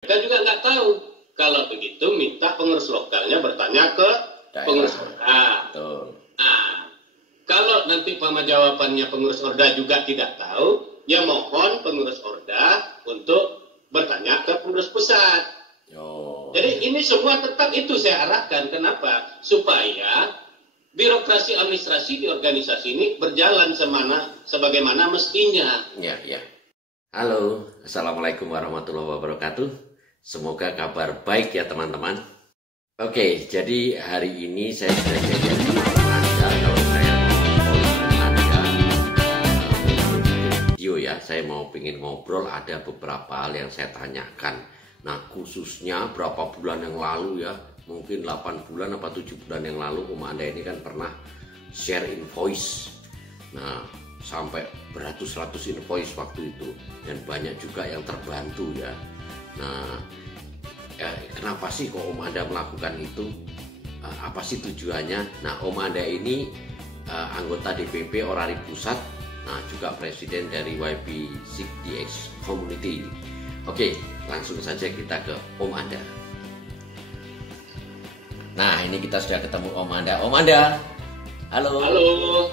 Kita juga nggak tahu. Kalau begitu minta pengurus lokalnya bertanya ke pengurus Orda. Nah, kalau nanti jawabannya pengurus Orda juga tidak tahu, ya mohon pengurus Orda untuk bertanya ke pengurus pusat. Jadi ini semua tetap itu saya arahkan. Kenapa? Supaya birokrasi administrasi di organisasi ini berjalan sebagaimana mestinya. Ya. Halo, Assalamualaikum warahmatullahi wabarakatuh. Semoga kabar baik ya teman-teman. Oke, jadi hari ini saya sudah janjian sama Anda kalau saya mau video ya, saya mau pengen ngobrol, ada beberapa hal yang saya tanyakan. Nah, khususnya berapa bulan yang lalu ya, mungkin 8 bulan atau 7 bulan yang lalu Om Anda ini kan pernah share invoice. Nah, sampai beratus-ratus invoice waktu itu, dan banyak juga yang terbantu ya. Nah, kenapa sih kok Om Anda melakukan itu? Apa sih tujuannya? Nah, Om Anda ini anggota DPP Orari Pusat, nah juga presiden dari YP6DX Community. Oke, langsung saja kita ke Om Anda. Nah, ini kita sudah ketemu Om Anda. Om Anda, halo.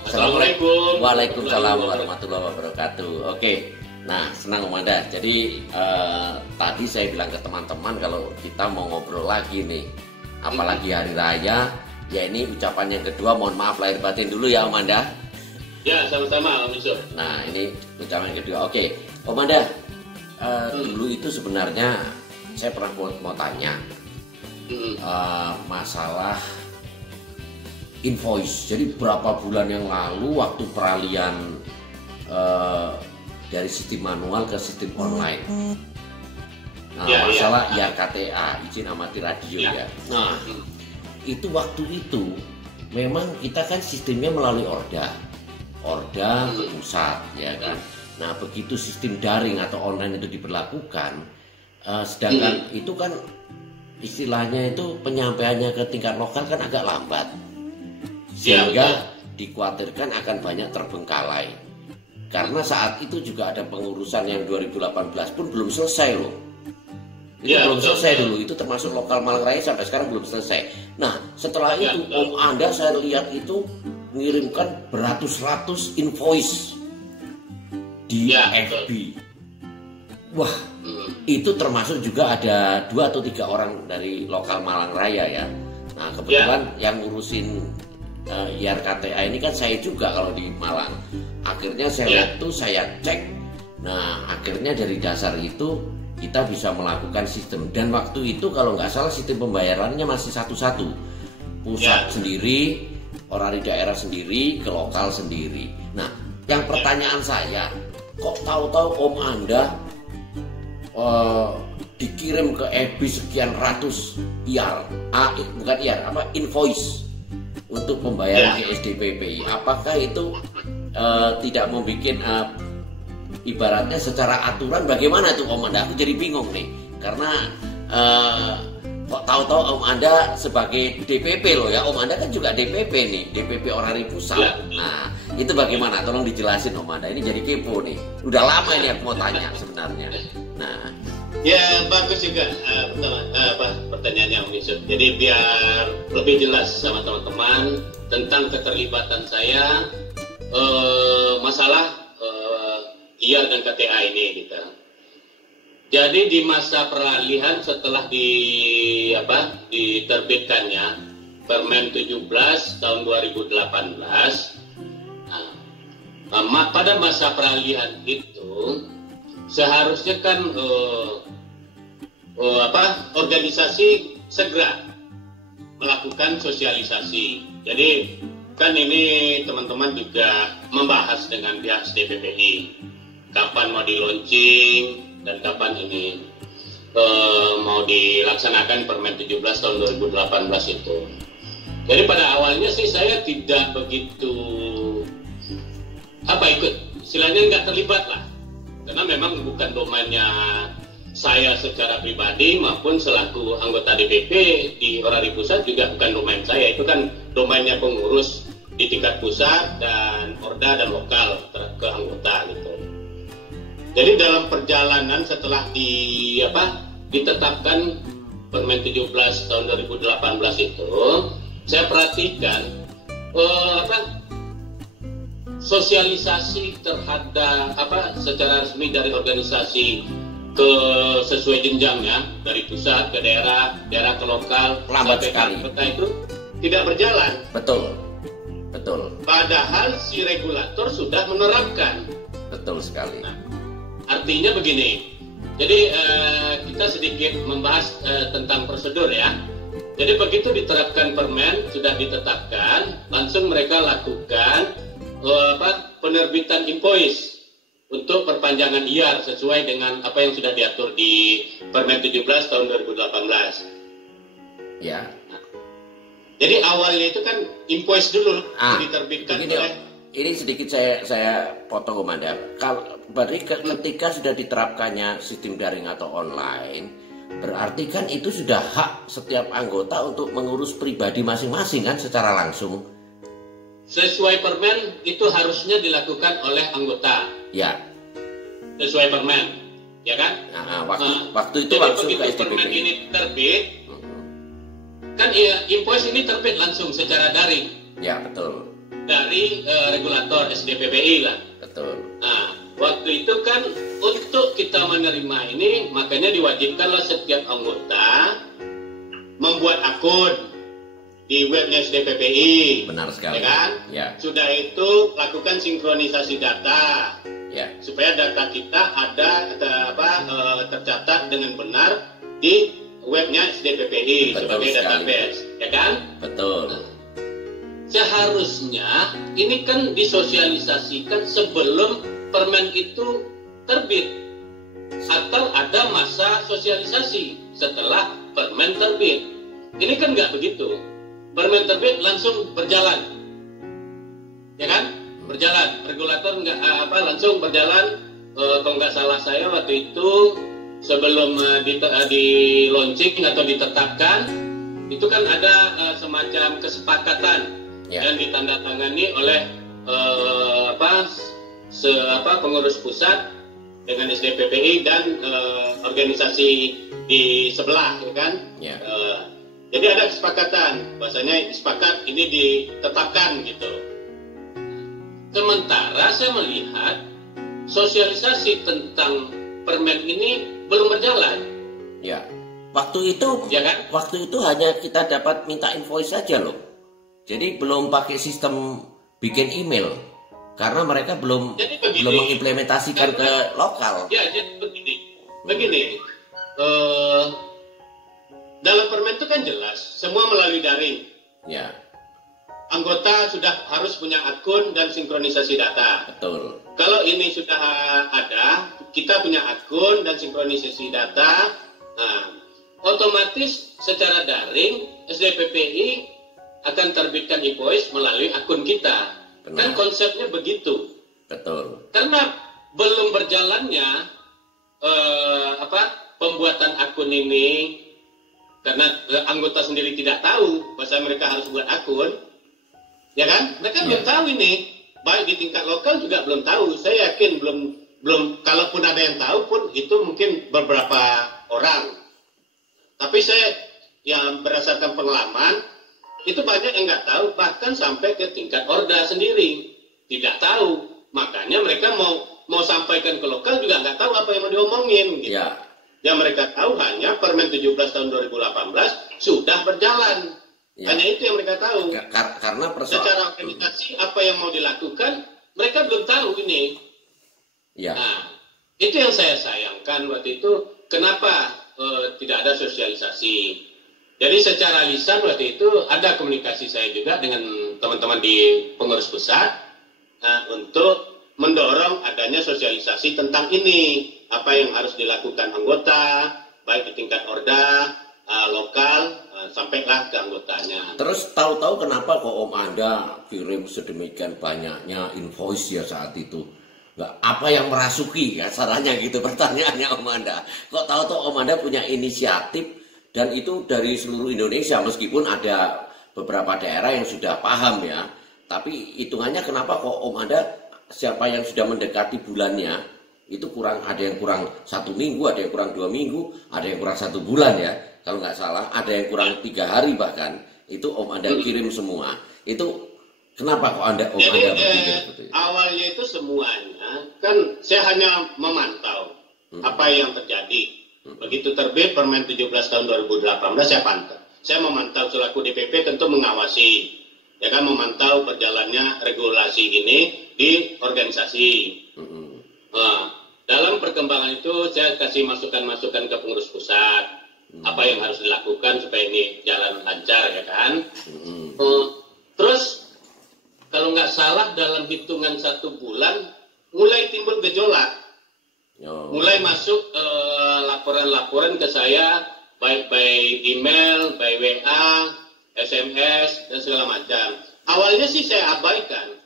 Assalamualaikum. Waalaikumsalam warahmatullahi wabarakatuh. Oke, nah senang Om Anda. Jadi tadi saya bilang ke teman-teman kalau kita mau ngobrol lagi nih, apalagi hari raya. Ya ini ucapan yang kedua, mohon maaf lahir batin dulu ya Om Anda. Ya, sama-sama Om Yusuf. Nah, ini ucapan yang kedua. Oke, Om Anda, dulu itu sebenarnya saya pernah mau tanya masalah invoice. Jadi berapa bulan yang lalu waktu peralihan dari sistem manual ke sistem online. Nah, masalah IRKTA, izin amati radio ya. Nah, itu waktu itu memang kita kan sistemnya melalui Orda ke pusat ya kan. Nah, begitu sistem daring atau online itu diberlakukan, sedangkan itu kan istilahnya itu penyampaiannya ke tingkat lokal kan agak lambat, sehingga dikhawatirkan akan banyak terbengkalai. Karena saat itu juga ada pengurusan yang 2018 pun belum selesai loh. Itu belum selesai dulu, itu termasuk lokal Malang Raya sampai sekarang belum selesai. Nah, setelah itu Om Anda saya lihat itu mengirimkan beratus-ratus invoice di FB. Wah, itu termasuk juga ada 2 atau 3 orang dari lokal Malang Raya ya. Nah, kebetulan yang ngurusin IRKTA ini kan saya juga kalau di Malang. Akhirnya saya lihat tuh, saya cek. Nah, akhirnya dari dasar itu kita bisa melakukan sistem. Dan waktu itu kalau nggak salah sistem pembayarannya masih satu-satu. Pusat sendiri, orari daerah sendiri, ke lokal sendiri. Nah, yang pertanyaan saya, kok tahu-tahu Om Anda dikirim ke FB sekian ratus invoice untuk pembayaran ke SDPPI? Apakah itu tidak membuat ibaratnya secara aturan bagaimana tuh Om Anda? Aku jadi bingung nih, karena kok tahu-tahu Om Anda sebagai DPP loh ya, Om Anda kan juga DPP nih, DPP Orari Pusat. Nah, itu bagaimana? Tolong dijelasin Om Anda, ini jadi kepo nih. Udah lama ini aku mau tanya sebenarnya. Nah, ya bagus juga pertanyaannya Om Yusuf. Jadi biar lebih jelas sama teman-teman tentang keterlibatan saya masalah IAR dan KTA ini kita. Jadi di masa peralihan setelah diterbitkannya Permen 17 tahun 2018, pada masa peralihan itu seharusnya kan organisasi segera melakukan sosialisasi. Jadi kan ini teman-teman juga membahas dengan pihak SDPPI kapan mau di launching dan kapan ini mau dilaksanakan Permen 17 tahun 2018 itu. Jadi pada awalnya sih saya tidak begitu istilahnya nggak terlibat lah, karena memang bukan domainnya saya secara pribadi maupun selaku anggota DPP di Orari Pusat juga bukan domain saya. Itu kan domainnya pengurus di tingkat pusat dan Orda dan lokal ke anggota gitu. Jadi dalam perjalanan setelah ditetapkan Permen 17 tahun 2018 itu, saya perhatikan sosialisasi terhadap secara resmi dari organisasi ke sesuai jenjangnya dari pusat ke daerah ke lokal lambat sekali. Kota itu tidak berjalan. Betul. Padahal si regulator sudah menerapkan. Betul sekali. Nah, artinya begini. Jadi kita sedikit membahas tentang prosedur ya. Jadi begitu diterapkan permen, sudah ditetapkan, langsung mereka lakukan penerbitan invoice untuk perpanjangan IAR sesuai dengan apa yang sudah diatur di Permen 17 tahun 2018. Ya. Jadi awalnya itu kan invoice dulu diterbitkan oleh. Ini sedikit saya potong Komanda. Berarti ketika sudah diterapkannya sistem daring atau online, berarti kan itu sudah hak setiap anggota untuk mengurus pribadi masing-masing kan secara langsung. Sesuai permen itu harusnya dilakukan oleh anggota. Ya. Sesuai permen, ya kan? Waktu itu jadi langsung begitu ke SDPP. Permen ini terbit, kan invoice ini terbit langsung secara daring. Ya betul. Dari regulator SDPPI lah. Betul. Nah, waktu itu kan untuk kita menerima ini, makanya diwajibkanlah setiap anggota membuat akun di webnya SDPPI. Benar sekali. Ya kan? Ya. Sudah itu lakukan sinkronisasi data. Ya. Supaya data kita tercatat dengan benar di webnya SDPPI sebagai database, ya kan? Betul. Seharusnya ini kan disosialisasikan sebelum permen itu terbit, atau ada masa sosialisasi setelah permen terbit. Ini kan nggak begitu. Permen terbit langsung berjalan, ya kan? Berjalan. Regulator nggak langsung berjalan. Kalau nggak salah saya waktu itu sebelum di launching atau ditetapkan, itu kan ada semacam kesepakatan yang ditandatangani oleh pengurus pusat dengan SDPPI dan organisasi di sebelah, ya kan? Jadi ada kesepakatan, bahasanya sepakat ini ditetapkan gitu. Sementara saya melihat sosialisasi tentang permen ini belum berjalan. Ya. Waktu itu hanya kita dapat minta invoice saja loh. Jadi belum pakai sistem bikin email karena mereka belum mengimplementasikan ke lokal. Ya, jadi begini. Dalam permen itu kan jelas semua melalui daring. Ya. Anggota sudah harus punya akun dan sinkronisasi data. Betul. Kalau ini sudah ada, kita punya akun dan sinkronisasi data, otomatis secara daring SDPPI akan terbitkan invoice melalui akun kita. Benar. Kan konsepnya begitu. Betul. Karena belum berjalannya pembuatan akun ini, karena anggota sendiri tidak tahu bahwa mereka harus buat akun, ya kan? Mereka belum tahu ini. Baik di tingkat lokal juga belum tahu. Saya yakin belum. Kalaupun ada yang tahu pun itu mungkin beberapa orang. Tapi saya yang berdasarkan pengalaman itu banyak yang nggak tahu, bahkan sampai ke tingkat Orda sendiri tidak tahu. Makanya mereka mau sampaikan ke lokal juga nggak tahu apa yang mau diomongin. Gitu. Ya. Yang mereka tahu hanya Permen 17 tahun 2018 sudah berjalan. Ya. Hanya itu yang mereka tahu. Karena secara organisasi apa yang mau dilakukan mereka belum tahu ini. Ya. Nah, itu yang saya sayangkan waktu itu. Kenapa tidak ada sosialisasi? Jadi secara lisan waktu itu ada komunikasi saya juga dengan teman-teman di pengurus pusat untuk mendorong adanya sosialisasi tentang ini. Apa yang harus dilakukan anggota, baik di tingkat Orda, lokal, sampailah ke anggotanya. Terus tahu-tahu kenapa kok Om Anda kirim sedemikian banyaknya invoice ya saat itu? Nggak, apa yang merasuki ya caranya gitu pertanyaannya Om Anda. Kok tahu-tahu Om Anda punya inisiatif dan itu dari seluruh Indonesia meskipun ada beberapa daerah yang sudah paham ya. Tapi hitungannya kenapa kok Om Anda siapa yang sudah mendekati bulannya Itu kurang, ada yang kurang 1 minggu, ada yang kurang 2 minggu, ada yang kurang 1 bulan ya, kalau nggak salah, ada yang kurang 3 hari bahkan. Itu Om Anda kirim semua. Itu kenapa kok Anda berpikir seperti itu? Awalnya itu semuanya kan saya hanya memantau apa yang terjadi. Begitu terbit Permen 17 tahun 2018 saya pantau. Saya memantau selaku DPP, tentu mengawasi, ya kan, memantau berjalannya regulasi ini di organisasi. Nah, dalam perkembangan itu saya kasih masukan-masukan ke pengurus pusat, apa yang harus dilakukan supaya ini jalan lancar, ya kan. Terus kalau nggak salah dalam hitungan 1 bulan mulai timbul gejolak, mulai masuk laporan-laporan ke saya, baik by email, by WA, SMS, dan segala macam. Awalnya sih saya abaikan,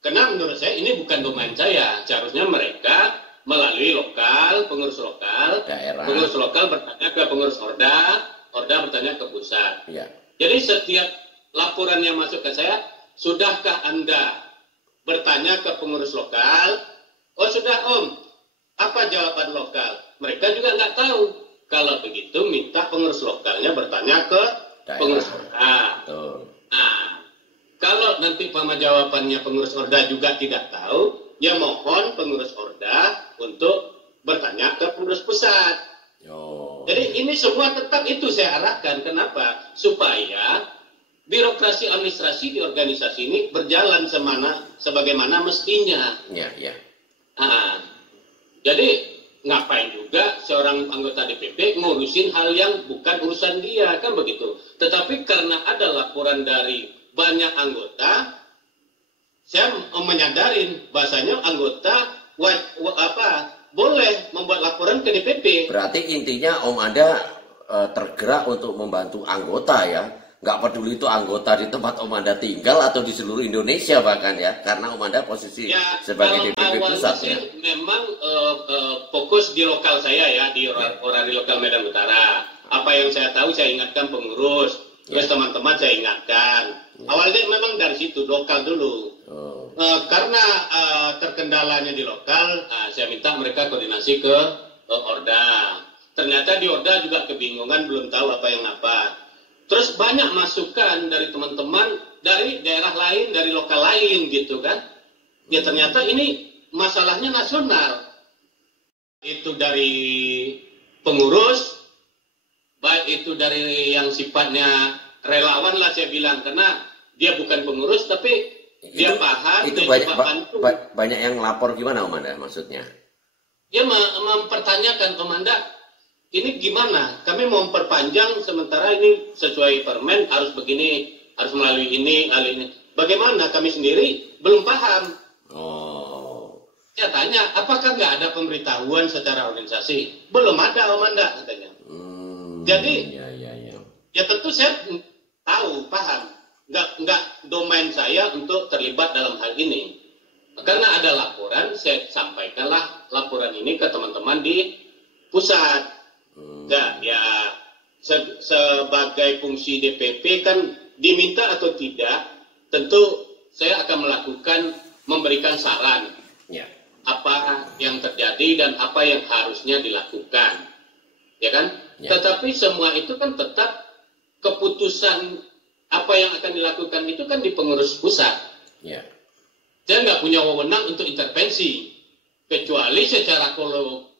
karena menurut saya ini bukan domain saya. Seharusnya mereka melalui lokal, pengurus lokal, daerah. Pengurus lokal bertanya ke pengurus Orda, Orda bertanya ke pusat. Ya. Jadi setiap laporan yang masuk ke saya, sudahkah Anda bertanya ke pengurus lokal? Oh sudah Om, apa jawaban lokal? Mereka juga nggak tahu. Kalau begitu minta pengurus lokalnya bertanya ke daerah. Pengurus Orda. Nah, kalau nanti jawabannya pengurus Orda juga tidak tahu, ya mohon pengurus Orda untuk bertanya ke pengurus pusat. Jadi ini semua tetap itu saya arahkan. Kenapa? Supaya birokrasi administrasi di organisasi ini berjalan sebagaimana mestinya. Nah, jadi ngapain juga seorang anggota DPP ngurusin hal yang bukan urusan dia, kan begitu. Tetapi karena ada laporan dari banyak anggota, saya menyadarin bahasanya anggota boleh membuat laporan ke DPP. Berarti intinya Om Anda tergerak untuk membantu anggota ya, nggak peduli itu anggota di tempat Om Anda tinggal atau di seluruh Indonesia bahkan ya, karena Om Anda posisi ya, sebagai DPP pusat ya. Memang fokus di lokal saya ya, di Orari Lokal Medan Utara. Apa yang saya tahu saya ingatkan pengurus, terus teman-teman saya ingatkan. Awalnya memang dari situ lokal dulu. Karena terkendalanya di lokal, saya minta mereka koordinasi ke Orda. Ternyata di Orda juga kebingungan, belum tahu apa yang apa. Terus banyak masukan dari teman-teman dari daerah lain, dari lokal lain gitu kan. Ya ternyata ini masalahnya nasional. Itu dari pengurus, baik itu dari yang sifatnya relawan lah saya bilang. Karena dia bukan pengurus tapi dia paham. Itu banyak yang lapor gimana Om Anda maksudnya? Dia mempertanyakan Om Anda, ini gimana? Kami mau memperpanjang sementara ini sesuai permen harus begini, harus melalui ini, hal ini. Bagaimana? Kami sendiri belum paham. Saya tanya, apakah nggak ada pemberitahuan secara organisasi? Belum ada, Om Anda, katanya. Jadi, ya tentu saya tahu, paham. Nggak domain saya untuk terlibat dalam hal ini. Karena ada laporan, saya sampaikanlah laporan ini ke teman-teman di pusat. Nah, ya sebagai fungsi DPP kan diminta atau tidak, tentu saya akan memberikan saran apa yang terjadi dan apa yang harusnya dilakukan, ya kan? Tetapi semua itu kan tetap keputusan apa yang akan dilakukan itu kan di pengurus pusat. Saya nggak punya wewenang untuk intervensi, kecuali secara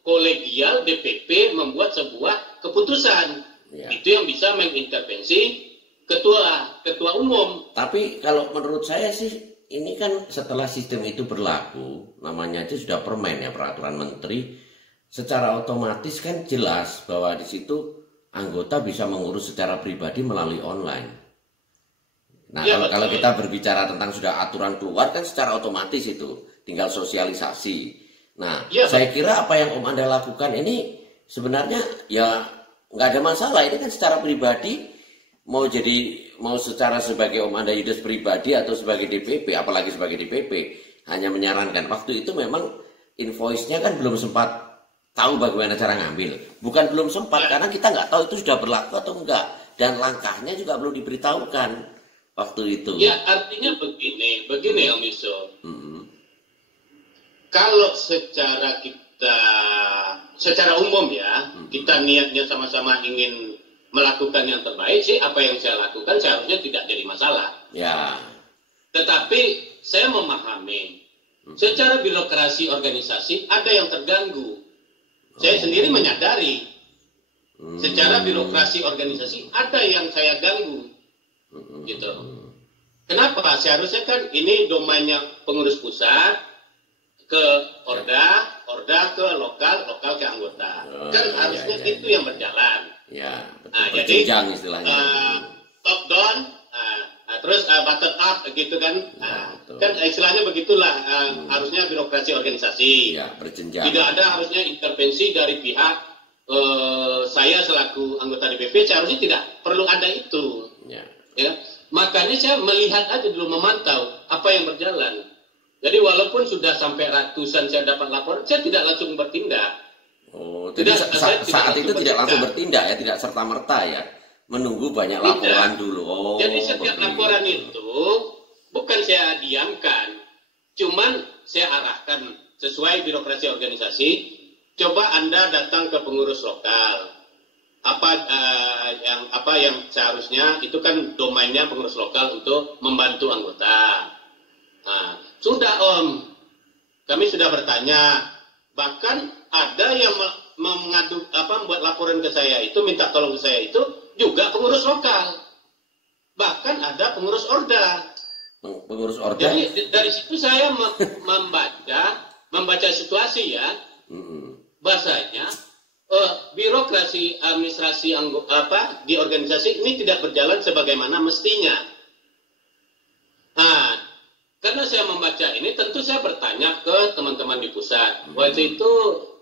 kolegial DPP membuat sebuah keputusan. Itu yang bisa mengintervensi ketua umum. Tapi kalau menurut saya sih ini kan setelah sistem itu berlaku, namanya itu sudah permen ya, peraturan menteri, secara otomatis kan jelas bahwa di situ anggota bisa mengurus secara pribadi melalui online. Nah, kalau kita berbicara tentang sudah aturan keluar kan secara otomatis itu tinggal sosialisasi. Nah, saya kira apa yang Om Anda lakukan ini sebenarnya ya nggak ada masalah. Ini kan secara pribadi mau secara sebagai Om Anda Yudas pribadi atau sebagai DPP, apalagi sebagai DPP, hanya menyarankan. Waktu itu memang invoice-nya kan belum sempat tahu bagaimana cara ngambil. Bukan belum sempat, karena kita nggak tahu itu sudah berlaku atau enggak. Dan langkahnya juga belum diberitahukan waktu itu. Ya, artinya begini Om Yusuf. kalau secara umum ya, kita niatnya sama-sama ingin melakukan yang terbaik sih, apa yang saya lakukan seharusnya tidak jadi masalah. Ya. Tetapi saya memahami secara birokrasi organisasi ada yang terganggu. Saya sendiri menyadari secara birokrasi organisasi ada yang saya ganggu, gitu. Kenapa? Seharusnya kan ini domainnya pengurus pusat ke Orda ke lokal ke anggota. Kan harusnya itu yang berjalan. Ya, nah, jadi istilahnya. Top down, terus bottom up gitu kan. Kan istilahnya begitulah harusnya birokrasi organisasi. Ya, berjenjang. Tidak ada harusnya intervensi dari pihak saya selaku anggota DPP, seharusnya tidak perlu ada itu. Ya. Makanya saya melihat aja dulu, memantau apa yang berjalan. Jadi walaupun sudah sampai ratusan saya dapat laporan, saya tidak langsung bertindak. Oh, jadi saat itu tidak langsung bertindak ya, tidak serta-merta ya, menunggu banyak laporan dulu. Oh, jadi setiap laporan itu bukan saya diamkan, cuman saya arahkan sesuai birokrasi organisasi. Coba Anda datang ke pengurus lokal. Apa yang seharusnya itu kan domainnya pengurus lokal untuk membantu anggota. Nah, sudah Om, kami sudah bertanya, bahkan ada yang membuat laporan ke saya itu, minta tolong ke saya itu juga pengurus lokal, bahkan ada pengurus Orda. Pengurus Orda. Jadi dari situ saya membaca situasi ya, bahasanya birokrasi administrasi di organisasi ini tidak berjalan sebagaimana mestinya. Nah, karena saya membaca ini, tentu saya bertanya ke teman-teman di pusat. Waktu itu,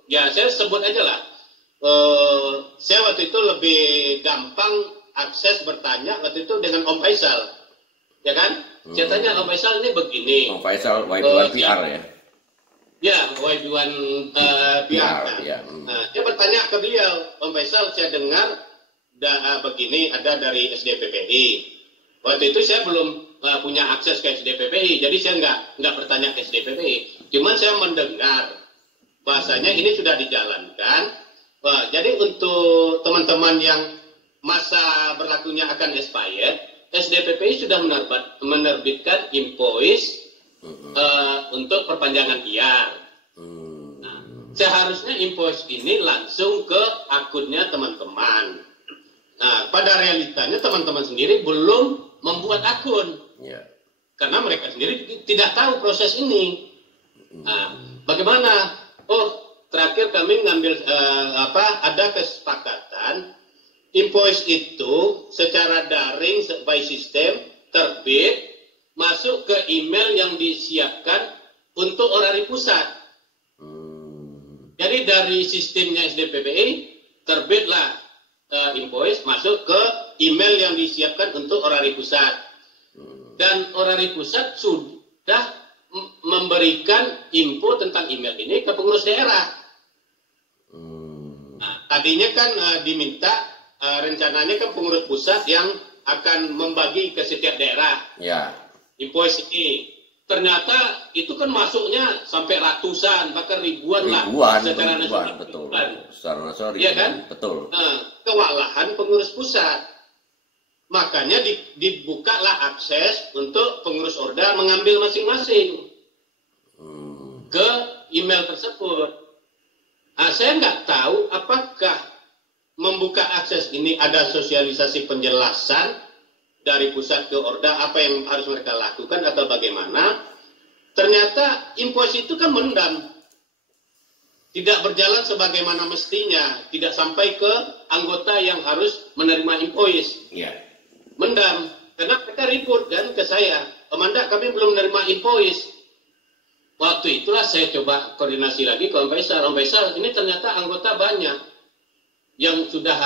ya saya sebut aja lah. Saya waktu itu lebih gampang akses bertanya waktu itu dengan Om Faisal, ya kan? Saya tanya Om Faisal ini begini. Om Faisal Waiduan PR ya? Ya, Waiduan PR. Ya. Nah, saya bertanya ke beliau, Om Faisal, saya dengar begini ada dari SDPPI. Waktu itu saya belum punya akses ke SDPPI, jadi saya nggak bertanya ke SDPPI. Cuman saya mendengar bahasanya ini sudah dijalankan. Wah, jadi untuk teman-teman yang masa berlakunya akan expired, SDPPI sudah menerbitkan invoice untuk perpanjangan IAR. Nah, seharusnya invoice ini langsung ke akunnya teman-teman. Nah, pada realitanya teman-teman sendiri belum membuat akun. Karena mereka sendiri tidak tahu proses ini. Nah, bagaimana? Oh, terakhir kami ngambil ada kesepakatan invoice itu secara daring by system terbit masuk ke email yang disiapkan untuk orari pusat. Jadi dari sistemnya SDPPI terbitlah invoice masuk ke email yang disiapkan untuk orari pusat. Dan orari pusat sudah memberikan info tentang email ini ke pengurus daerah. Nah, tadinya kan diminta rencananya kan pengurus pusat yang akan membagi ke setiap daerah. Ya. Invoice ini. Ternyata itu kan masuknya sampai ratusan, bahkan ribuan lah. Secara nasional. Betul. Secara nasional. Iya kan? Betul. Kewalahan pengurus pusat. Makanya dibukalah akses untuk pengurus Orda mengambil masing-masing ke email tersebut. Nah, saya nggak tahu apakah membuka akses ini ada sosialisasi penjelasan dari pusat ke Orda apa yang harus mereka lakukan atau bagaimana. Ternyata invoice itu kan mendam, tidak berjalan sebagaimana mestinya, tidak sampai ke anggota yang harus menerima invoice. Mendam, karena mereka ribut kan ke saya, Amanda kami belum menerima invoice. Waktu itulah saya coba koordinasi lagi ke Om Faisal. Om Faisal, ini ternyata anggota banyak yang sudah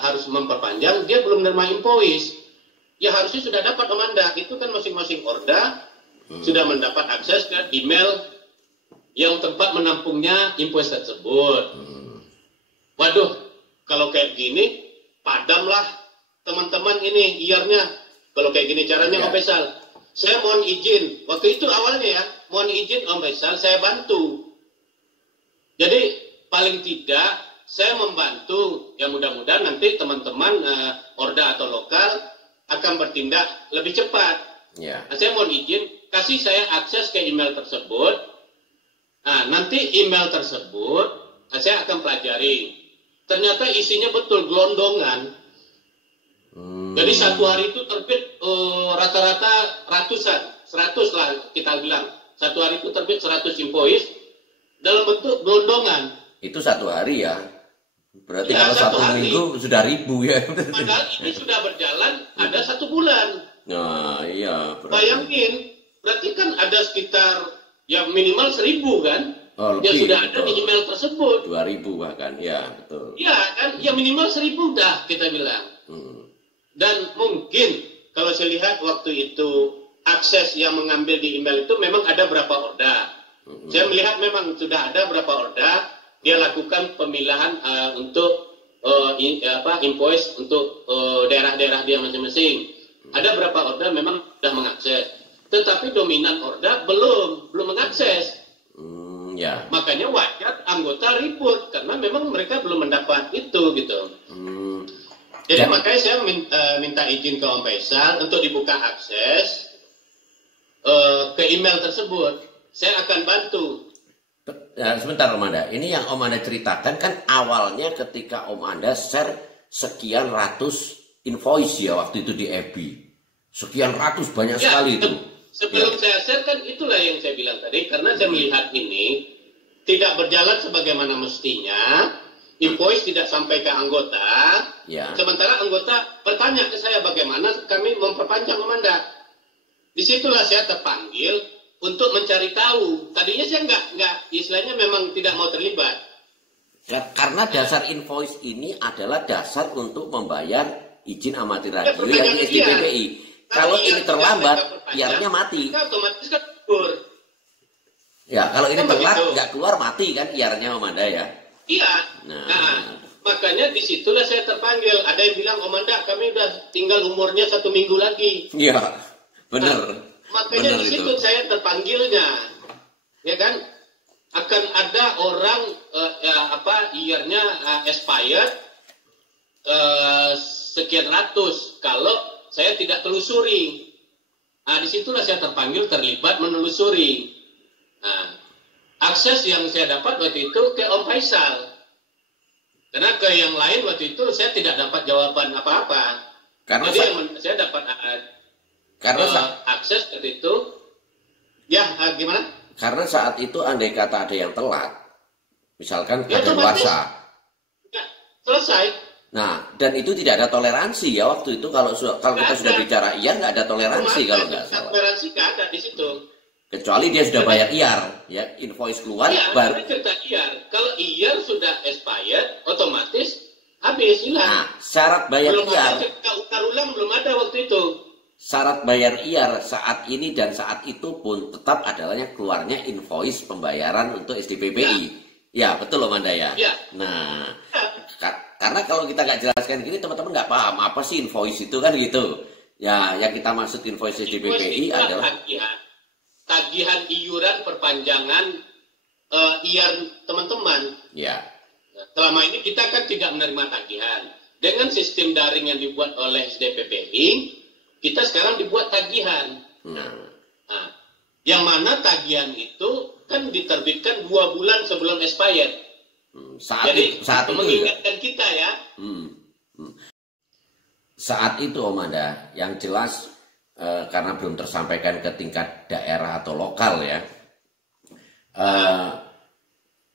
harus memperpanjang, dia belum menerima invoice. Ya harusnya sudah dapat Amanda, itu kan masing-masing Orda sudah mendapat akses ke email yang tempat menampungnya invoice tersebut. Waduh, kalau kayak gini, padamlah teman-teman ini IAR-nya. Kalau kayak gini caranya Om Faisal, saya mohon izin. Waktu itu awalnya ya, mohon izin Om Faisal, saya bantu. Jadi paling tidak saya membantu, ya mudah-mudahan nanti teman-teman Orda atau lokal akan bertindak lebih cepat. Yeah. Nah, saya mohon izin, kasih saya akses ke email tersebut. Nah, nanti email tersebut saya akan pelajari. Ternyata isinya betul gelondongan. Jadi satu hari itu terbit rata-rata ratusan, 100 lah kita bilang. Satu hari itu terbit 100 invoice dalam bentuk gelondongan. Itu satu hari ya? Berarti ya, kalau satu minggu sudah 1000 ya? Padahal ini sudah berjalan ada 1 bulan. Nah iya. Berarti. Bayangin, berarti kan ada sekitar ya minimal 1000 kan? Oh, lebih, yang sudah betul. Ada di email tersebut. 2000 bahkan, ya betul. Iya kan, ya minimal 1000 dah kita bilang. Dan mungkin kalau saya lihat waktu itu akses yang mengambil di email itu memang ada berapa orda. Saya melihat memang sudah ada berapa orda, dia lakukan pemilahan untuk invoice untuk daerah-daerah dia masing-masing. Ada berapa orda memang sudah mengakses, tetapi dominan orda belum mengakses. Ya. Makanya wajar anggota ribut karena memang mereka belum mendapat itu gitu. Jadi makanya saya minta izin ke Om Faisal untuk dibuka akses ke email tersebut. Saya akan bantu. Ya, sebentar Om Anda, ini yang Om Anda ceritakan kan awalnya ketika Om Anda share sekian ratus invoice ya waktu itu di FB. Sekian ratus, banyak sekali itu. Sebelum saya share kan itulah yang saya bilang tadi, karena saya melihat ini tidak berjalan sebagaimana mestinya, invoice tidak sampai ke anggota, sementara anggota bertanya ke saya bagaimana kami memperpanjang mandat. Disitulah saya terpanggil untuk mencari tahu. Tadinya saya nggak istilahnya memang tidak mau terlibat. Karena dasar invoice ini adalah dasar untuk membayar izin amati radio yang SDPPI. Kalau ini terlambat, IAR-nya mati. Otomatis kan gugur. Ya, kalau ini telat nggak keluar mati kan IAR-nya Om Anda ya. Iya. Nah, makanya disitulah saya terpanggil. Ada yang bilang, Om Anda, kami udah tinggal umurnya 1 minggu lagi. Iya, benar. Makanya di situ saya terpanggilnya, ya kan? Akan ada orang IAR-nya expired sekian ratus. Kalau saya tidak telusuri. Nah, disitulah saya terpanggil terlibat menelusuri. Nah, akses yang saya dapat waktu itu ke Om Faisal. Karena ke yang lain waktu itu saya tidak dapat jawaban apa-apa. Jadi saya dapat akses waktu itu. Ya, gimana? Karena saat itu andai kata ada yang telat, misalkan ada puasa. Ya, selesai. Nah, dan itu tidak ada toleransi ya waktu itu kalau kita sudah bicara IAR nggak ada toleransi kalau nggak salah. Toleransi nggak ada di situ. Kecuali dia sudah bayar IAR, ya invoice keluar baru. Cerita IAR. Kalau IAR sudah expired, otomatis habis hilang. Nah, syarat bayar IAR. Ulang belum ada waktu itu. Syarat bayar IAR saat ini dan saat itu pun tetap adalahnya keluarnya invoice pembayaran untuk SDPPI. Ya, betul Om Anda ya. Nah. Karena kalau kita nggak jelaskan gini, teman-teman nggak paham apa sih invoice itu kan gitu. Ya, yang kita maksud invoice SDPPI adalah tagihan iuran perpanjangan IAR teman-teman. Ya. Selama ini kita kan tidak menerima tagihan. Dengan sistem daring yang dibuat oleh SDPPI, kita sekarang dibuat tagihan. Nah, yang mana tagihan itu kan diterbitkan 2 bulan sebelum expired. Saat itu mengingatkan kita ya. Saat itu Om Anda, yang jelas karena belum tersampaikan ke tingkat daerah atau lokal ya.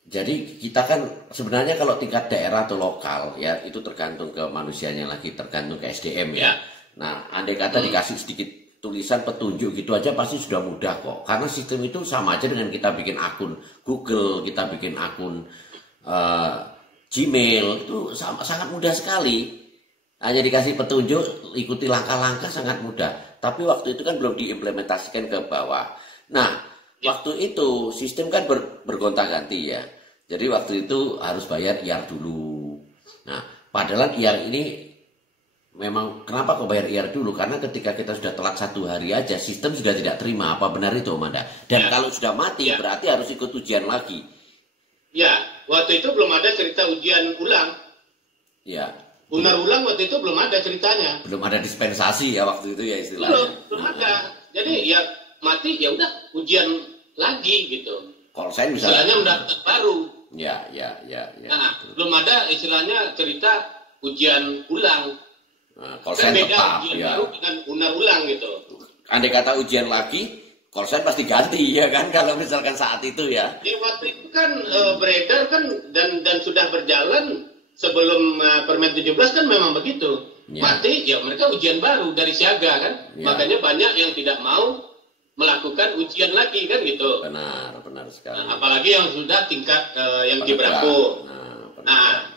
Jadi kita kan sebenarnya kalau tingkat daerah atau lokal ya itu tergantung ke manusianya lagi, tergantung ke SDM ya. Nah, andai kata dikasih sedikit tulisan petunjuk gitu aja pasti sudah mudah kok. Karena sistem itu sama aja dengan kita bikin akun Google, kita bikin akun Gmail, itu sangat mudah sekali. Hanya dikasih petunjuk, ikuti langkah-langkah sangat mudah. Tapi waktu itu kan belum diimplementasikan ke bawah. Nah, waktu itu sistem kan bergonta-ganti ya. Jadi waktu itu harus bayar IAR dulu. Nah, padahal IAR ini memang kenapa kok bayar IR dulu? Karena ketika kita sudah telat 1 hari aja, sistem sudah tidak terima. Apa benar itu, Om Anda? Dan kalau sudah mati, berarti harus ikut ujian lagi. Ya, waktu itu belum ada cerita ujian ulang. Ya. Ulang waktu itu belum ada ceritanya. Belum ada dispensasi ya waktu itu ya istilahnya. Belum ada. Jadi ya mati ya udah ujian lagi gitu. Kalau saya misalnya istilahnya mendaftar baru. Ya. Nah, belum ada istilahnya cerita ujian ulang. Nah, kalau saya beda tetap, ujian baru dengan ulang gitu. Andai kata ujian lagi, kalau saya pasti ganti ya kan kalau misalkan saat itu ya. Di waktu itu kan beredar kan dan sudah berjalan sebelum Permen 17 kan memang begitu. Ya. Mati ya mereka ujian baru dari siaga kan. Ya. Makanya banyak yang tidak mau melakukan ujian lagi kan gitu. Benar sekali. Nah, apalagi yang sudah tingkat yang Gibrako. Nah,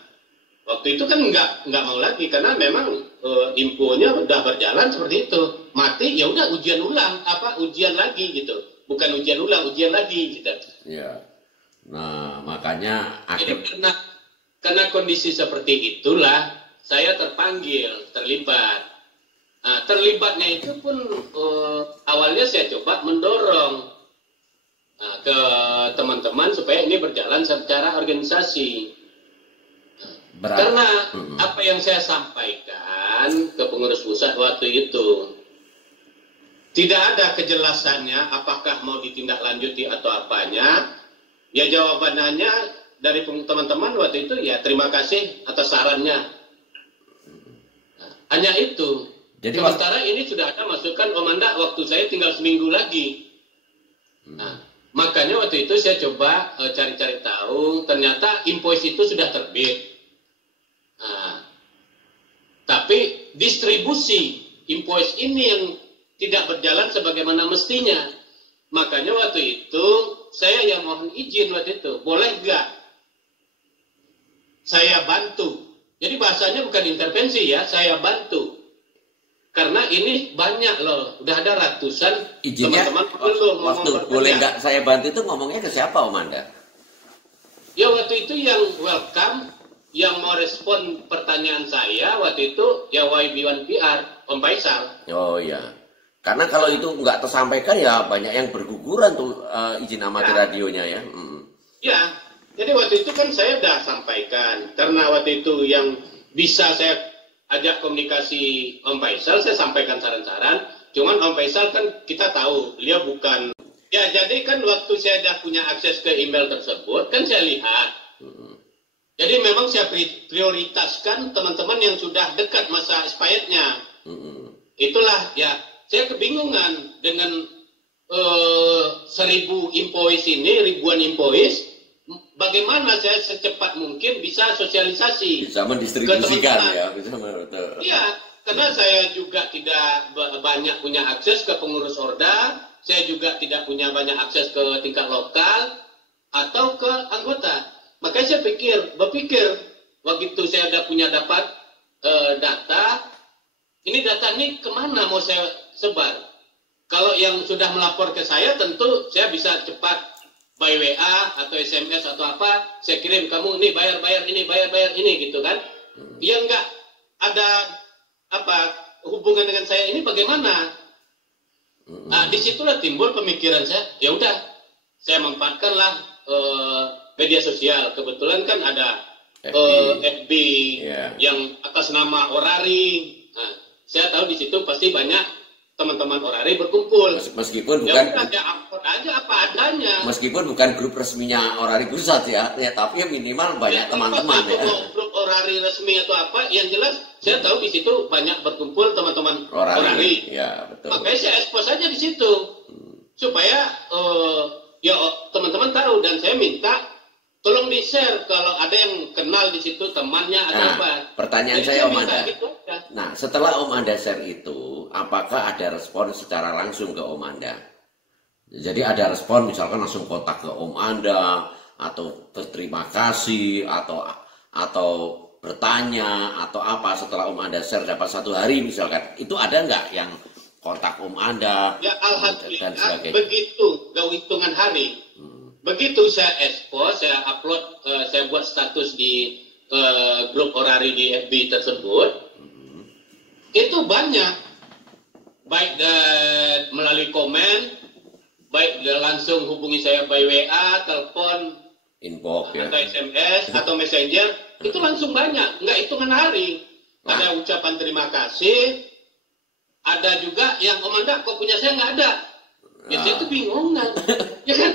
waktu itu kan nggak mau lagi karena memang infonya udah berjalan seperti itu. Mati ya udah ujian ulang, ujian lagi gitu. Bukan ujian ulang, ujian lagi gitu. Iya. Nah, makanya jadi karena kondisi seperti itulah saya terlibat. Nah, terlibatnya itu pun awalnya saya coba mendorong ke teman-teman supaya ini berjalan secara organisasi. Karena apa yang saya sampaikan ke pengurus pusat waktu itu tidak ada kejelasannya apakah mau ditindaklanjuti atau apanya. Ya jawabannya dari teman-teman waktu itu ya terima kasih atas sarannya. Nah, hanya itu. Jadi sementara ini sudah ada masukan Om Anda waktu saya tinggal seminggu lagi. Nah, makanya waktu itu saya coba cari-cari tahu, ternyata invoice itu sudah terbit. Nah, tapi distribusi invoice ini yang tidak berjalan sebagaimana mestinya. Makanya waktu itu saya yang mohon izin waktu itu, boleh nggak saya bantu? Jadi bahasanya bukan intervensi ya, saya bantu. Karena ini banyak loh, udah ada ratusan teman-teman waktu boleh nggak saya bantu itu ngomongnya ke siapa Om Anda? Ya waktu itu yang welcome, yang mau respon pertanyaan saya waktu itu ya YB1PR, Om Faisal. Oh iya. Karena kalau itu nggak tersampaikan ya banyak yang berguguran tuh izin amati radionya ya. Ya, jadi waktu itu kan saya udah sampaikan. Karena waktu itu yang bisa saya ajak komunikasi Om Faisal, saya sampaikan saran-saran. Cuman Om Faisal kan kita tahu, beliau bukan. Ya jadi kan waktu saya udah punya akses ke email tersebut, kan saya lihat. Jadi memang saya prioritaskan teman-teman yang sudah dekat masa expirednya. Itulah ya. Saya kebingungan dengan 1000 invoice ini, ribuan invoice, bagaimana saya secepat mungkin bisa sosialisasi. Bisa mendistribusikan ya. Betul. Iya, karena saya juga tidak banyak punya akses ke pengurus Orda, saya juga tidak punya banyak akses ke tingkat lokal atau ke anggota. Makanya saya berpikir, begitu saya dapat data, ini data ini kemana mau saya sebar? Kalau yang sudah melapor ke saya tentu saya bisa cepat by WA atau SMS atau apa, saya kirim kamu ini bayar ini gitu kan. Yang enggak ada hubungan dengan saya ini bagaimana? Nah, disitulah timbul pemikiran saya, ya udah saya manfaatkanlah media sosial. Kebetulan kan ada FB yang atas nama Orari. Nah, saya tahu di situ pasti banyak teman-teman Orari berkumpul. Meskipun bukan ya upload aja apa adanya. Meskipun bukan grup resminya Orari Pusat ya tapi minimal banyak teman-teman ya. Grup Orari resmi atau apa, yang jelas saya tahu di situ banyak berkumpul teman-teman Orari. Ya, betul. Makanya saya expose aja di situ. Supaya ya teman-teman tahu, dan saya minta tolong di-share kalau ada yang kenal di situ temannya atau apa. Pertanyaan saya Om Anda. Nah, setelah Om Anda share itu, apakah ada respon secara langsung ke Om Anda? Jadi ada respon misalkan langsung kontak ke Om Anda atau berterima kasih atau bertanya atau apa setelah Om Anda share dapat 1 hari misalkan. Itu ada nggak yang kontak Om Anda? Ya alhamdulillah begitu, gak hitungan hari. Begitu saya expose, saya upload, saya buat status di grup Orari di FB tersebut, Itu banyak, baik melalui komen, baik langsung hubungi saya by WA, telepon, inbox ya, atau SMS atau Messenger, itu langsung banyak, nggak hitungan hari. Ada ucapan terima kasih, ada juga yang Komanda kok punya saya nggak ada. Ya saya tuh bingung kan, ya kan?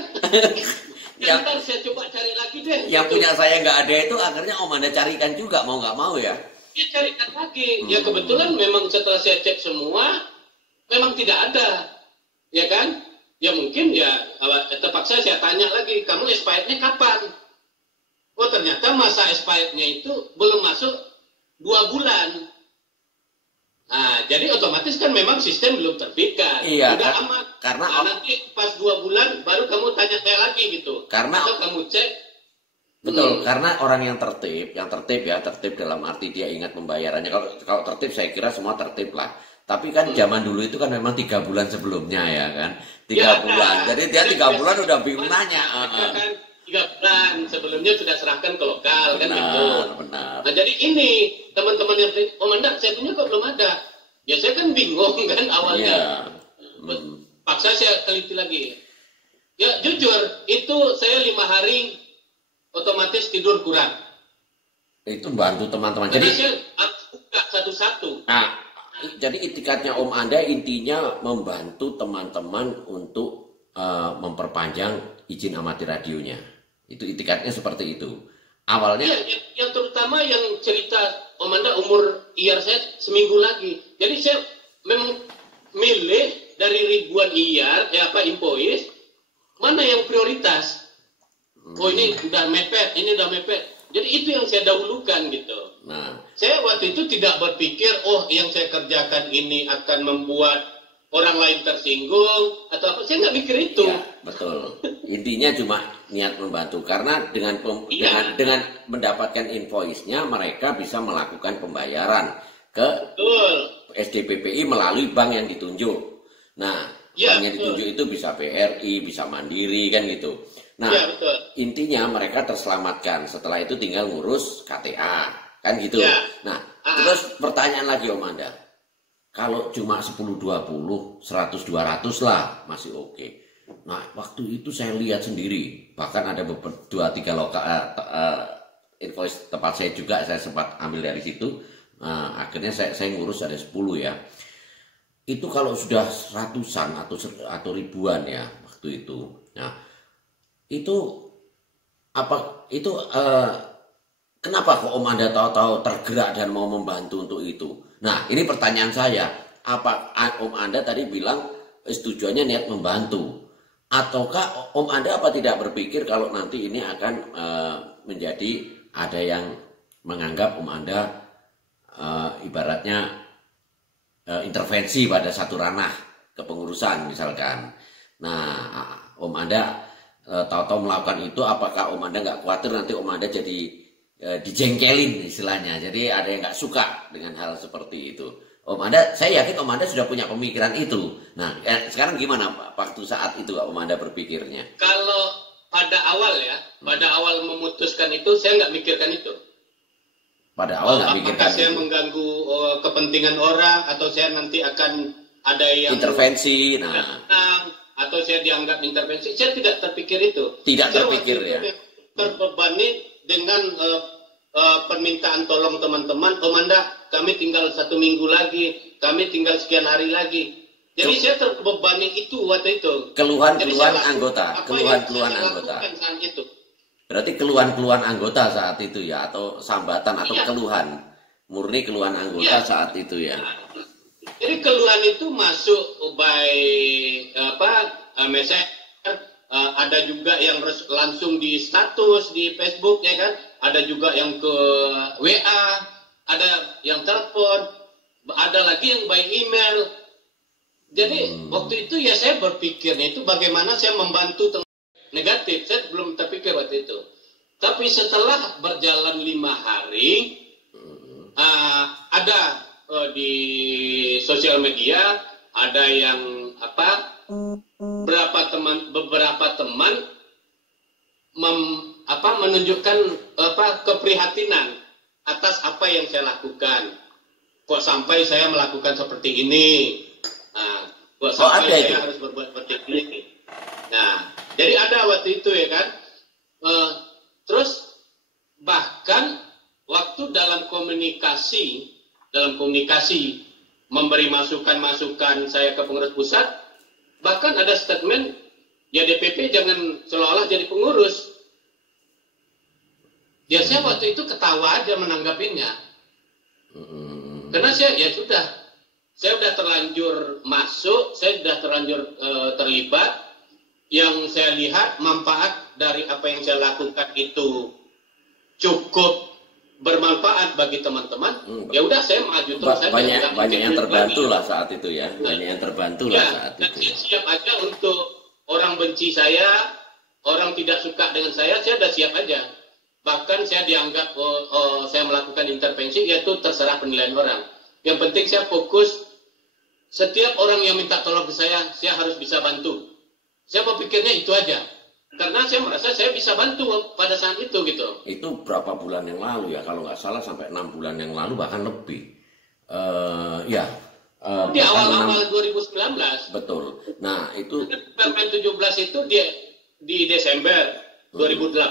Ya, ntar saya coba cari lagi deh. Yang gitu. Punya saya nggak ada itu akhirnya Om Anda carikan juga mau nggak mau ya? Ya carikan lagi. Ya kebetulan memang setelah saya cek semua, memang tidak ada, ya kan? Ya mungkin ya terpaksa saya tanya lagi, kamu expirednya kapan? Oh ternyata masa expirednya itu belum masuk 2 bulan. Nah, jadi otomatis kan memang sistem belum terbitkan. Iya, udah amat. Karena nanti pas 2 bulan baru kamu tanya saya lagi gitu. Karena atau kamu cek. Betul, karena orang yang tertib dalam arti dia ingat pembayarannya. Kalau tertib saya kira semua tertib lah. Tapi kan zaman dulu itu kan memang 3 bulan sebelumnya ya kan. 3 bulan. Jadi dia 3 bulan udah bingung nanya. Kan 3 bulan sebelumnya sudah serahkan ke lokal kan gitu. Benar. Nah jadi ini teman-teman yang Komanda saya punya kok belum ada. Ya saya kan bingung kan awalnya. Paksa saya teliti lagi. Ya jujur itu saya 5 hari otomatis tidur kurang. Itu bantu teman-teman. Jadi saya harus buka satu-satu. Nah, jadi itikadnya Om Anda intinya membantu teman-teman untuk memperpanjang izin amati radionya. Itu itikadnya seperti itu. Awalnya yang terutama yang cerita Om Anda umur IR saya seminggu lagi. Jadi saya memang milih dari ribuan IR invoice mana yang prioritas. Oh ini udah mepet, ini udah mepet. Jadi itu yang saya dahulukan gitu. Nah, saya waktu itu tidak berpikir, oh yang saya kerjakan ini akan membuat orang lain tersinggung atau apa. Saya nggak mikir itu. Ya, betul. Intinya cuma niat membantu karena dengan mendapatkan invoice-nya mereka bisa melakukan pembayaran ke SDPPI melalui bank yang ditunjuk. Nah, bank yang ditunjuk itu bisa BRI, bisa Mandiri kan gitu. Nah, intinya mereka terselamatkan. Setelah itu tinggal ngurus KTA, kan gitu. Ya. Nah, terus pertanyaan lagi Om Anda. Kalau cuma 10-20, 100-200 lah masih oke. Nah, waktu itu saya lihat sendiri, bahkan ada 2-3 invoice tempat saya juga saya sempat ambil dari situ. Nah, akhirnya saya ngurus ada 10 ya. Itu kalau sudah ratusan atau ribuan ya waktu itu. Nah, kenapa kok Om Anda tahu-tahu tergerak dan mau membantu untuk itu? Nah, ini pertanyaan saya. Apa Om Anda tadi bilang tujuannya niat membantu? Ataukah Om Anda apa tidak berpikir kalau nanti ini akan menjadi ada yang menganggap Om Anda ibaratnya intervensi pada satu ranah kepengurusan misalkan. Nah, Om Anda tahu-tahu melakukan itu, apakah Om Anda nggak khawatir nanti Om Anda jadi dijengkelin istilahnya, jadi ada yang nggak suka dengan hal seperti itu? Om Anda, saya yakin Om Anda sudah punya pemikiran itu. Nah, sekarang gimana Pak waktu saat itu Om Anda berpikirnya? Kalau pada awal pada awal memutuskan itu saya nggak mikirkan itu. Pada awal nggak mikirkan. Apakah saya mengganggu kepentingan orang atau saya nanti akan ada yang intervensi? Atau saya dianggap intervensi, saya tidak terpikir itu. Tidak terpikir ya. Terbebani dengan permintaan tolong teman-teman, Komanda, kami tinggal 1 minggu lagi, kami tinggal sekian hari lagi. Jadi saya terbebani itu waktu itu. Keluhan-keluhan anggota, keluhan-keluhan anggota. Berarti keluhan-keluhan anggota saat itu ya, atau sambatan atau keluhan, murni keluhan anggota saat itu ya. Jadi keluhan itu masuk by messenger, ada juga yang langsung di status di Facebook ya kan, ada juga yang ke WA, ada yang telepon, ada lagi yang by email. Jadi waktu itu ya saya berpikirnya itu bagaimana saya membantu negatif, saya belum terpikir waktu itu. Tapi setelah berjalan 5 hari, ada di sosial media ada yang beberapa teman menunjukkan keprihatinan atas apa yang saya lakukan. kok sampai saya melakukan seperti ini? Nah, kok sampai saya harus berbuat seperti ini? Nah, jadi ada waktu itu ya kan. Terus bahkan waktu dalam komunikasi memberi masukan-masukan saya ke pengurus pusat, bahkan ada statement, ya DPP jangan seolah-olah jadi pengurus. Ya saya waktu itu ketawa aja menanggapinya. Karena saya sudah terlanjur masuk, saya sudah terlanjur terlibat. Yang saya lihat manfaat dari apa yang saya lakukan itu cukup bermanfaat bagi teman-teman. Ya udah saya maju terus saja. Banyak yang terbantu lah saat itu ya. Banyak yang terbantu lah saat itu. Dan siap aja untuk orang benci saya, orang tidak suka dengan saya sudah siap aja. Bahkan saya dianggap saya melakukan intervensi, yaitu terserah penilaian orang. Yang penting saya fokus, setiap orang yang minta tolong ke saya harus bisa bantu. Saya berpikirnya itu aja. Karena saya merasa saya bisa bantu pada saat itu gitu. Itu berapa bulan yang lalu ya, kalau nggak salah sampai 6 bulan yang lalu bahkan lebih. Di awal-awal 2019. Betul. Nah itu. Permen 17 itu di Desember 2018.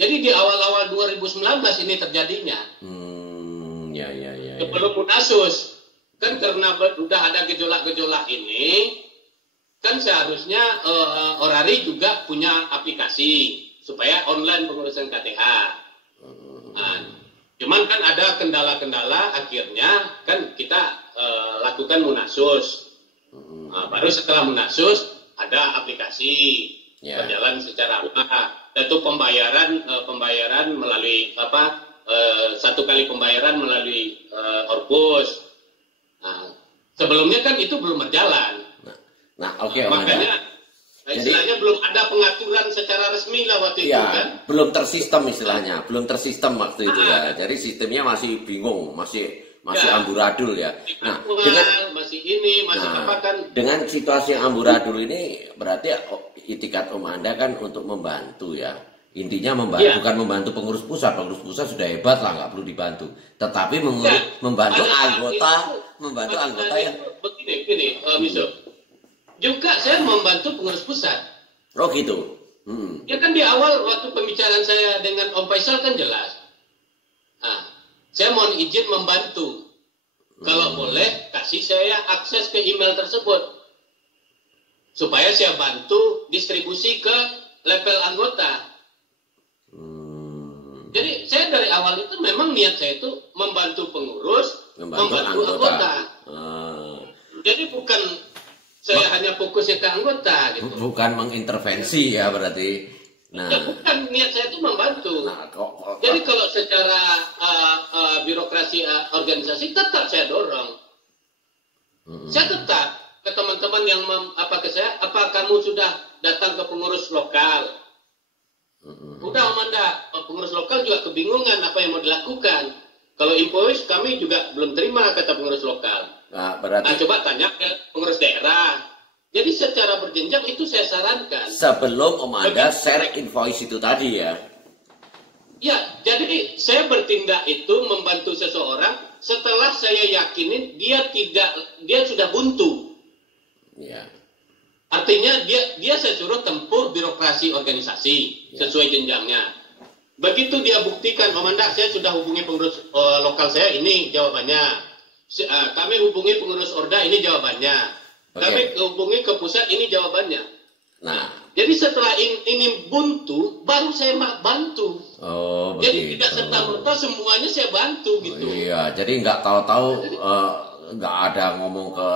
Jadi di awal-awal 2019 ini terjadinya. Ya. Sebelum Munasus, kan karena udah ada gejolak-gejolak ini. Kan seharusnya Orari juga punya aplikasi supaya online pengurusan KTA. Nah, cuman kan ada kendala-kendala, akhirnya kan kita lakukan Munasus. Nah, baru setelah Munasus ada aplikasi berjalan secara yaitu pembayaran melalui satu kali pembayaran melalui Orpus. Nah, sebelumnya kan itu belum berjalan. Nah, oke, makanya istilahnya belum ada pengaturan secara resmi lah waktu itu kan. Belum tersistem istilahnya, belum tersistem waktu itu ya. Jadi sistemnya masih bingung, masih amburadul ya. Nah, dengan situasi yang amburadul ini berarti itikat Om Anda kan untuk membantu ya. Intinya membantu, bukan membantu pengurus pusat. Pengurus pusat sudah hebat lah, nggak perlu dibantu. Tetapi membantu anggota yang begini, Bishop. Juga saya membantu pengurus pusat. Oh gitu. Ya kan di awal waktu pembicaraan saya dengan Om Faisal kan jelas. Nah, saya mohon izin membantu. Kalau boleh kasih saya akses ke email tersebut. Supaya saya bantu distribusi ke level anggota. Jadi saya dari awal itu memang niat saya itu membantu pengurus, membantu anggota. Jadi bukan saya hanya fokusnya ke anggota gitu. Bukan mengintervensi ya berarti. Nah, ya, bukan, niat saya itu membantu. Nah, jadi kalau secara birokrasi organisasi tetap saya dorong. Saya tetap ke teman-teman yang ke saya, apa kamu sudah datang ke pengurus lokal? Udah Om Anda, pengurus lokal juga kebingungan apa yang mau dilakukan. Kalau invoice kami juga belum terima, kata pengurus lokal. Nah, coba tanya ke pengurus daerah. Jadi secara berjenjang itu saya sarankan. Sebelum Om Anda share invoice itu tadi ya? Ya, jadi saya bertindak itu membantu seseorang setelah saya yakinin dia sudah buntu. Ya. Artinya dia saya suruh tempuh birokrasi organisasi sesuai jenjangnya. Begitu dia buktikan, Om Anda, saya sudah hubungi pengurus lokal saya, ini jawabannya. Kami hubungi pengurus Orda, ini jawabannya. Kami hubungi ke pusat, ini jawabannya. Nah, jadi setelah ini buntu, baru saya bantu. Oh, jadi tidak serta-merta semuanya saya bantu gitu. Iya, jadi nggak tahu-tahu nggak ada ngomong ke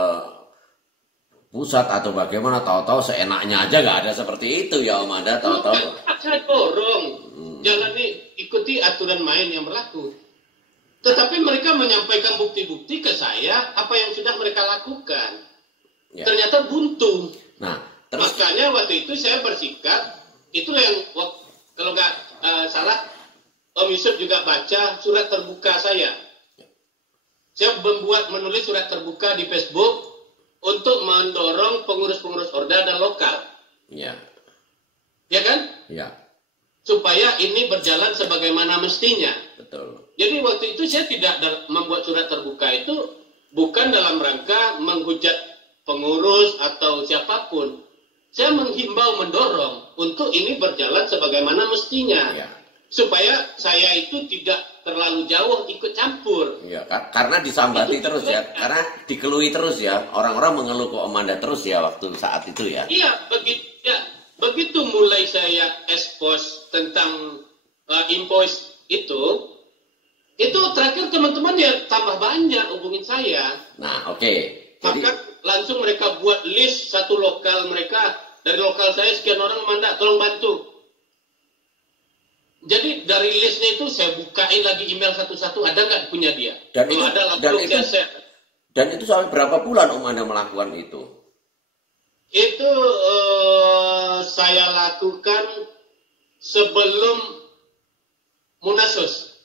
pusat atau bagaimana, tahu-tahu seenaknya aja, nggak ada seperti itu ya Om Anda, tahu-tahu. Saya dorong, jalani, ikuti aturan main yang berlaku. Tetapi mereka menyampaikan bukti-bukti ke saya apa yang sudah mereka lakukan. Ya. Ternyata buntu. Nah, makanya waktu itu saya bersikap, itulah yang kalau nggak salah, Om Yusuf juga baca surat terbuka saya. Saya menulis surat terbuka di Facebook untuk mendorong pengurus-pengurus Orda dan lokal. Iya. Ya kan? Iya. Supaya ini berjalan sebagaimana mestinya. Betul. Jadi waktu itu saya tidak membuat surat terbuka itu bukan dalam rangka menghujat pengurus atau siapapun. Saya menghimbau, mendorong untuk ini berjalan sebagaimana mestinya. Ya. Supaya saya itu tidak terlalu jauh ikut campur. Ya, karena disambati terus ya, karena dikelui terus ya. Orang-orang mengeluh ke Om Anda terus ya waktu saat itu ya. Iya, begitu mulai saya expose tentang invoice itu terakhir teman-teman ya tambah banyak hubungin saya. Nah, oke. Maka langsung mereka buat list satu lokal mereka, dari lokal saya sekian orang, Manda tolong bantu. Jadi dari listnya itu saya bukain lagi email satu-satu, ada nggak punya dia? Dan itu, ada dan itu sampai berapa bulan Om Anda melakukan itu? Itu saya lakukan sebelum Munasus.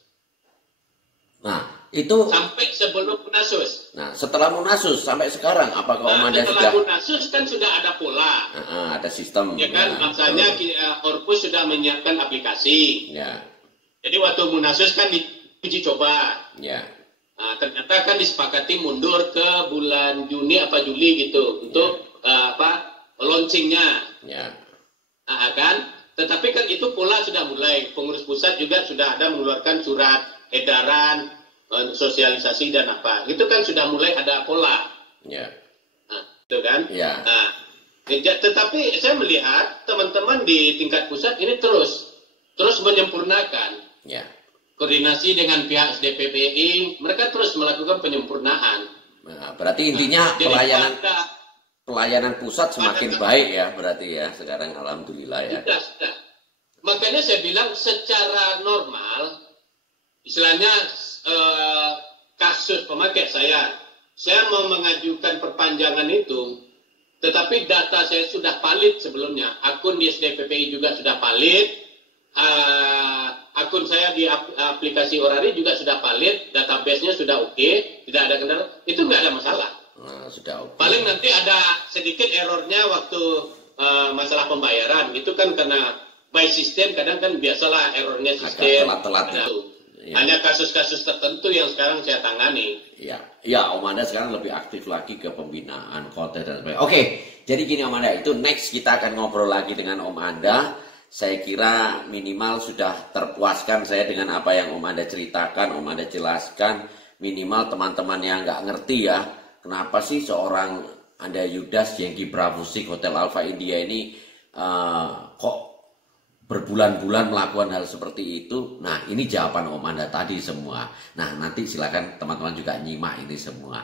Nah, itu sampai sebelum Munasus. Nah, setelah Munasus sampai sekarang apakah Om Anda setelah Munasus kan sudah ada pola. Ada sistem. Ya kan, maksudnya Orpus sudah menyiapkan aplikasi. Ya. Jadi waktu Munasus kan diuji coba. Ya. Nah, ternyata kan disepakati mundur ke bulan Juni apa Juli gitu untuk launchingnya. Ya. Nah, kan, tetapi kan itu pola sudah mulai. Pengurus pusat juga sudah ada mengeluarkan surat edaran, sosialisasi dan apa. Itu kan sudah mulai ada pola. Ya. Nah, itu kan. Ya. Nah, tetapi saya melihat teman-teman di tingkat pusat ini terus menyempurnakan. Ya. Koordinasi dengan pihak SDPPI, mereka terus melakukan penyempurnaan. Nah, berarti intinya pelayanan pusat semakin baik ya, berarti ya sekarang alhamdulillah ya. Sudah. Makanya saya bilang secara normal, istilahnya kasus pemakai saya mau mengajukan perpanjangan itu, tetapi data saya sudah valid sebelumnya, akun di SDPPI juga sudah valid, akun saya di aplikasi Orari juga sudah valid, database-nya sudah oke, tidak ada kendala, itu nggak ada masalah. Nah, sudah oke. Paling nanti ada sedikit errornya waktu masalah pembayaran, itu kan karena by system kadang kan biasalah errornya sistem. Telat-telat ya. Ya. Hanya kasus-kasus tertentu yang sekarang saya tangani. Ya, Om Anda sekarang lebih aktif lagi ke pembinaan konten dan sebagainya. Oke, jadi gini Om Anda, itu next kita akan ngobrol lagi dengan Om Anda. Saya kira minimal sudah terpuaskan saya dengan apa yang Om Anda ceritakan, Om Anda jelaskan. Minimal teman-teman yang nggak ngerti ya, kenapa sih seorang Anda Yudas Jengki Bravusik Hotel Alpha India ini kok berbulan-bulan melakukan hal seperti itu. Nah, ini jawaban Om Anda tadi semua. Nah, nanti silakan teman-teman juga nyimak ini semua.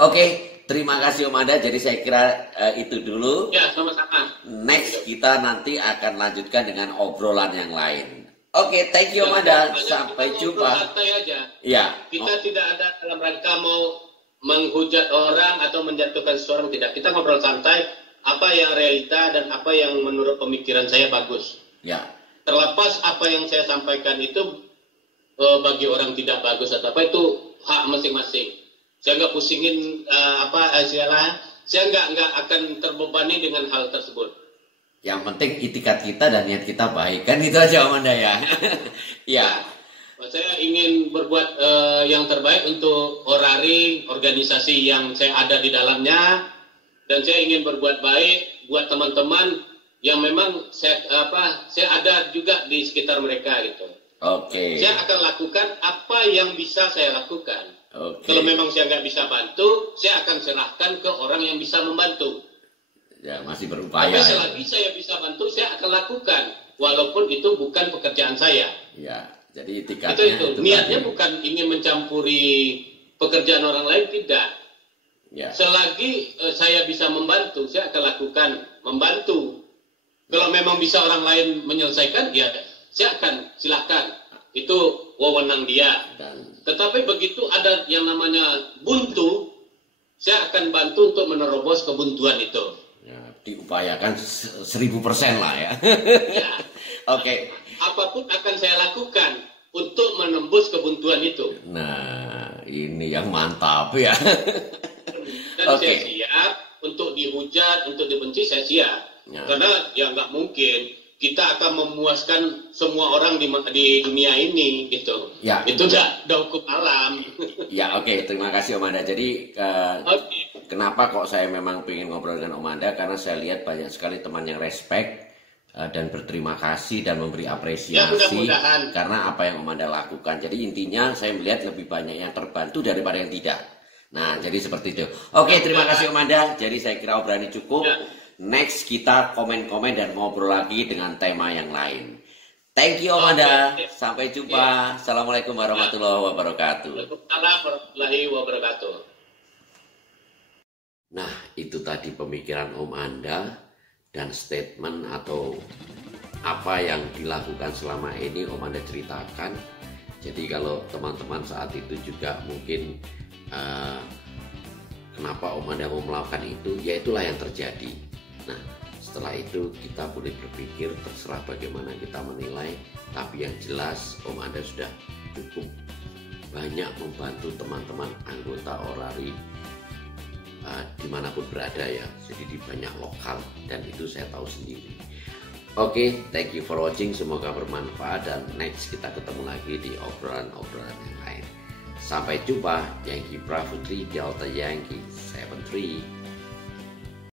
Oke, terima kasih Om Anda. Jadi saya kira itu dulu. Ya, sama-sama. Next kita nanti akan lanjutkan dengan obrolan yang lain. Oke, thank you Om Anda. Sampai jumpa. Santai aja. Ya. Kita tidak ada dalam rangka mau menghujat orang atau menjatuhkan seseorang, tidak. Kita ngobrol santai. Apa yang realita dan apa yang menurut pemikiran saya bagus. Ya. Terlepas apa yang saya sampaikan itu bagi orang tidak bagus atau apa, itu hak masing-masing. Saya nggak pusingin saya nggak akan terbebani dengan hal tersebut. Yang penting itikat kita dan niat kita baik, kan itu aja Om Anda ya. Ya. Saya ingin berbuat yang terbaik untuk Orari, organisasi yang saya ada di dalamnya, dan saya ingin berbuat baik buat teman-teman yang memang saya ada juga di sekitar mereka gitu. Oke. Saya akan lakukan apa yang bisa saya lakukan. Kalau memang saya nggak bisa bantu, saya akan serahkan ke orang yang bisa membantu. Ya, masih berupaya. Tapi selagi saya bisa bantu, saya akan lakukan, walaupun itu bukan pekerjaan saya. Ya, jadi tiketnya itu niatnya bukan ingin mencampuri pekerjaan orang lain, tidak. Ya. Selagi saya bisa membantu, saya akan lakukan membantu. Kalau memang bisa orang lain menyelesaikan, ya saya akan silahkan. Itu wewenang dia. Tetapi begitu ada yang namanya buntu, saya akan bantu untuk menerobos kebuntuan itu. Ya, diupayakan 1000% lah ya. Ya. Oke. Apapun akan saya lakukan untuk menembus kebuntuan itu. Nah, ini yang mantap ya. Dan saya siap untuk dihujat, untuk dibenci, saya siap. Ya. Karena ya nggak mungkin kita akan memuaskan semua orang di dunia ini gitu. Ya. Itu udah hukum alam. Ya oke, terima kasih Om Anda. Jadi kenapa kok saya memang pengen ngobrol dengan Om Anda, karena saya lihat banyak sekali teman yang respect dan berterima kasih dan memberi apresiasi karena apa yang Om Anda lakukan. Jadi intinya saya melihat lebih banyak yang terbantu daripada yang tidak. Nah, jadi seperti itu. Oke, terima kasih Om Anda. Jadi saya kira obrolan ini cukup. Next kita komen-komen dan ngobrol lagi dengan tema yang lain. Thank you Om Anda. Sampai jumpa. Assalamualaikum warahmatullahi wabarakatuh. Waalaikumsalam warahmatullahi wabarakatuh. Nah, itu tadi pemikiran Om Anda dan statement atau apa yang dilakukan selama ini Om Anda ceritakan. Jadi kalau teman-teman saat itu juga mungkin kenapa Om Anda mau melakukan itu, ya itulah yang terjadi. Nah, setelah itu kita boleh berpikir, terserah bagaimana kita menilai, tapi yang jelas Om Anda sudah cukup banyak membantu teman-teman anggota Orari dimanapun berada ya, jadi di banyak lokal, dan itu saya tahu sendiri. Oke, thank you for watching, semoga bermanfaat, dan next kita ketemu lagi di obrolan-obrolan yang lain. Sampai jumpa. Yankee Bravo 3 Delta Yankee 73.